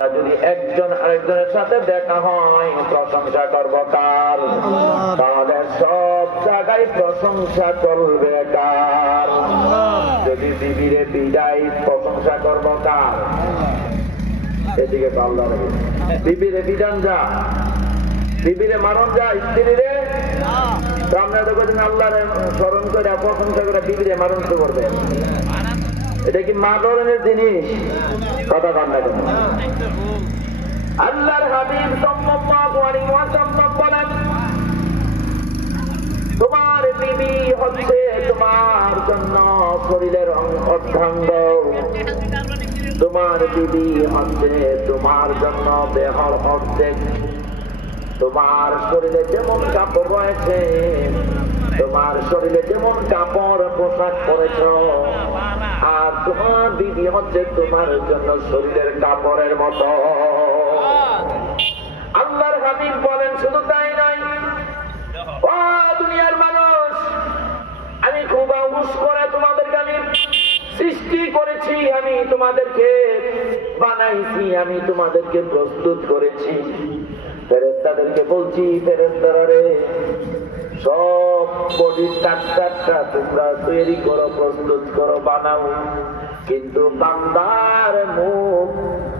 যদি একজন আরেকজনের সাথে দেখা হয় প্রশংসা করবো কার? তাহলে সব জায়গায় প্রশংসা চলবে কার? যদি বিবিরে বিদায় প্রশংসা করবো কার? এদিকে আল্লাহ বিবিরে বিধান যা, বিবিরে মারণ যা, স্ত্রীরে সামনে দেখবেন আল্লাহ স্মরণ করে প্রশংসা করে বিবিরে মারণ তো করবে। এটা কি মা ধরনের জিনিস? কথা কান্না কেন? আল্লাহর হাবিব সাল্লাল্লাহু আলাইহি ওয়াসাল্লাম বলেন, তোমার বিবি হচ্ছে তোমার জন্য শরীরের অর্ধাঙ্গ, তোমার বিবি হচ্ছে তোমার জন্য দেহর অর্ধেক। তোমার শরীরে যেমন কাপড় রয়েছে, তোমার শরীরে যেমন কাপড় পোশাক পরেছ, আর তোমার বিবি হচ্ছে তোমার জন্য শরীরের কাপড়ের মতো। আল্লাহর হাবিব বলেন, শুধু তাই নয়, ও দুনিয়ার মানুষ, আমি খুব আউস করে তোমাদেরকে আমি সৃষ্টি করেছি, আমি তোমাদেরকে বানাইছি, আমি তোমাদেরকে প্রস্তুত করেছি। ফেরেশতাদেরকে বলছি, ফেরেশতারা রে, সব বডির টাটকা তোমরা তৈরি করো, প্রস্তুত করো, বানাও, কিন্তু বান্দার মুখ,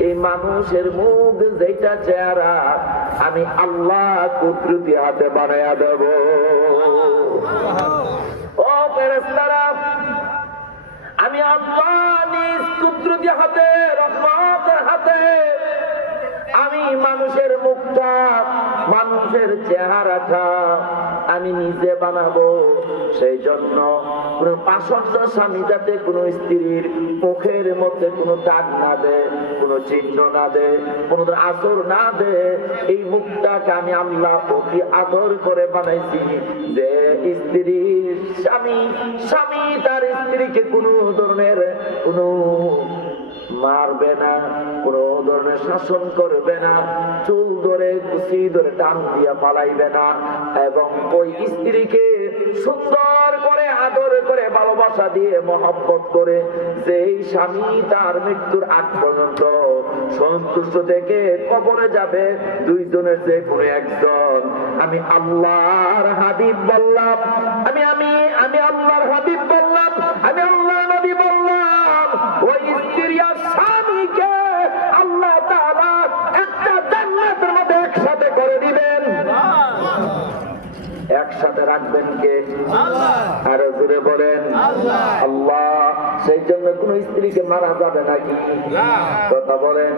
এই মানুষের মুখ যেটা চেহারা, আমি আল্লাহ কুদরতি হাতে বানায়া দেব। ও ফেরেশতারা, আমি আল্লাহ নিজ কুদরতি হাতে, রহমতের হাতে আমি মানুষের মুখটা, মানুষের চেহারাটা আমি নিজে বানাবো। সেই জন্য কোন পাশর্ত স্বামী যাতে কোন স্ত্রীর মুখের মধ্যে কোনো দাগ না দেয়, কোনো চিহ্ন না দেয়, কোন আসর না দেয়, এই মুখটাকে আমি আল্লাহ অতি আদর করে বানাইছি, যে স্ত্রীর স্বামী তার স্ত্রীকে কোনো ধরনের কোনো মারবে না, কোন ধরনের শাসন করবে না, চুল ধরে কুচি ধরে টান দিয়া পালাইবে না, এবং ওই স্ত্রীকে সুন্দর করে আদর করে ভালোবাসা দিয়ে মহব্বত করে যেই স্বামী তার মৃত্যুর আগ পর্যন্ত সন্তুষ্ট থেকে কবরে যাবে, দুইজনের যে কোনো একজন, আমি আল্লাহর হাবিব বললাম, আমি আল্লাহর হাবিব বললাম, আমি আল্লাহর নবী বললাম, ওই স্ত্রী আর স্বামীকে আল্লাহ তাআলা একটা জান্নাতের মধ্যে একসাথে করে দিবেন। একসাথে রাখবেন কে? আরো জোরে বলেন আল্লাহ। সেই জন্য কোন স্ত্রীকে মারা যাবে নাকি? কথা বলেন।